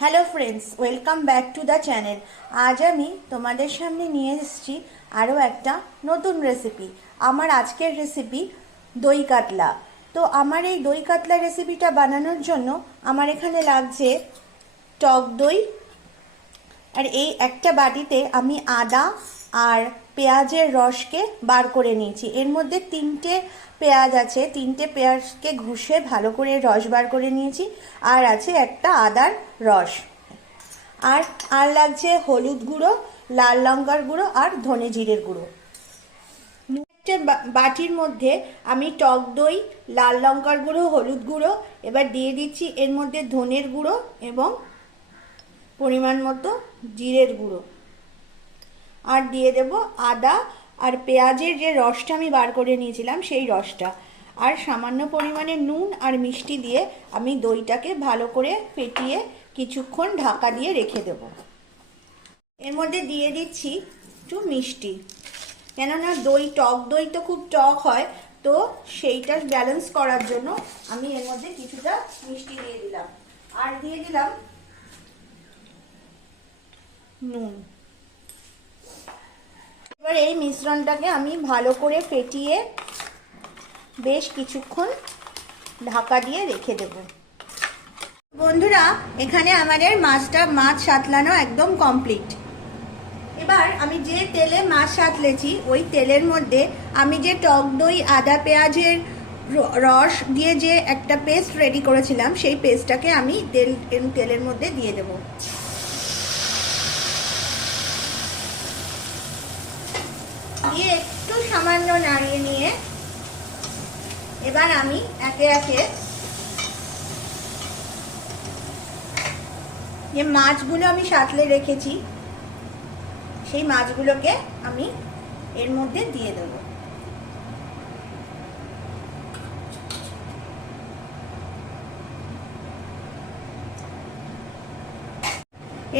Hello friends welcome back to the channel আজ আমি তোমাদের সামনে নিয়ে এসেছি আরও একটা নতুন রেসিপি আমার আজকের রেসিপি দই কাতলা। তো আমার এই দই কাতলা রেসিপিটা বানানোর জন্য আমার এখানে লাগছে টক দই। আর এই একটা বাটিতে আমি আদা আর পেঁয়াজের রসকে বার করে নিয়েছি। এর মধ্যে তিনটে পেঁয়াজ আছে, তিনটে পেঁয়াজকে ঘষে ভালো করে রস বার করে নিয়েছি। আর আছে একটা আদার রস। আর আর লাগছে হলুদ গুঁড়ো, লাল লঙ্কার গুঁড়ো আর ধনে জিরের গুঁড়ো। বাটির মধ্যে আমি টক দই, লাল লঙ্কার গুঁড়ো, হলুদ গুঁড়ো, এবার দিয়ে দিচ্ছি এর মধ্যে ধনের গুঁড়ো এবং পরিমাণ মতো জিরের গুঁড়ো। আর দিয়ে দেব আদা আর পেঁয়াজের যে রসটা আমি বার করে নিয়েছিলাম, সেই রসটা। আর সামান্য পরিমাণে নুন আর মিষ্টি দিয়ে আমি দইটাকে ভালো করে ফেটিয়ে কিছুক্ষণ ঢাকা দিয়ে রেখে দেব। এর মধ্যে দিয়ে দিচ্ছি একটু মিষ্টি। কেননা দই, টক দই তো খুব টক হয়, তো সেইটা ব্যালেন্স করার জন্য আমি এর মধ্যে কিছুটা মিষ্টি দিয়ে দিলাম। আর দিয়ে দিলাম নুন। এই মিশ্রণটাকে আমি ভালো করে ফেটিয়ে বেশ কিছুক্ষণ ঢাকা দিয়ে রেখে দেব। বন্ধুরা, এখানে আমাদের মাছটা, মাছ সাতলানো একদম কমপ্লিট। এবার আমি যে তেলে মাছ সাতলেছি, ওই তেলের মধ্যে আমি যে টক দই, আদা পেঁয়াজের রস দিয়ে যে একটা পেস্ট রেডি করেছিলাম, সেই পেস্টটাকে আমি তেল, তেলের মধ্যে দিয়ে দেবো। দিয়ে একটু সামান্য নাড়িয়ে নিয়ে এবার আমি একে একে যে মাছগুলো আমি সাঁতলে রেখেছি, সেই মাছগুলোকে আমি এর মধ্যে দিয়ে দেব।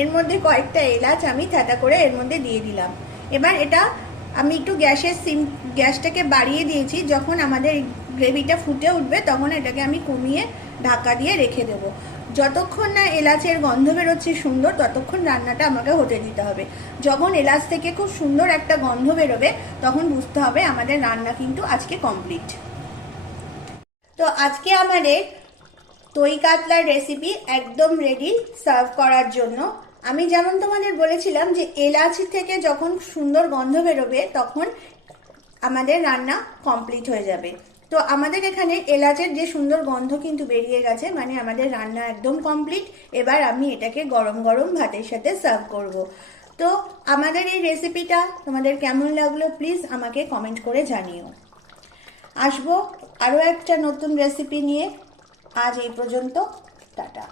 এর মধ্যে কয়েকটা এলাচ আমি থাটা করে এর মধ্যে দিয়ে দিলাম। এবার এটা আমি একটু গ্যাসের সিম, গ্যাসটাকে বাড়িয়ে দিয়েছি, যখন আমাদের গ্রেভিটা ফুটে উঠবে তখন এটাকে আমি কমিয়ে ঢাকা দিয়ে রেখে দেব। যতক্ষণ না এলাচের গন্ধ বেরোচ্ছে সুন্দর, ততক্ষণ রান্নাটা আমাকে হতে দিতে হবে। যখন এলাচ থেকে খুব সুন্দর একটা গন্ধ বেরোবে, তখন বুঝতে হবে আমাদের রান্না কিন্তু আজকে কমপ্লিট। তো আজকে আমাদের দই কাতলার রেসিপি একদম রেডি সার্ভ করার জন্য। আমি যেমন তোমাদের বলেছিলাম যে এলাচি থেকে যখন সুন্দর গন্ধ বেরোবে, তখন আমাদের রান্না কমপ্লিট হয়ে যাবে। তো আমাদের এখানে এলাচের যে সুন্দর গন্ধ কিন্তু বেরিয়ে গেছে মানে আমাদের রান্না একদম কমপ্লিট এবার আমি এটাকে গরম গরম ভাতের সাথে সার্ভ করব। তো আমাদের এই রেসিপিটা তোমাদের কেমন লাগল প্লিজ আমাকে কমেন্ট করে জানিও। আসব আরও একটা নতুন রেসিপি নিয়ে। আজ এই পর্যন্ত, টাটা।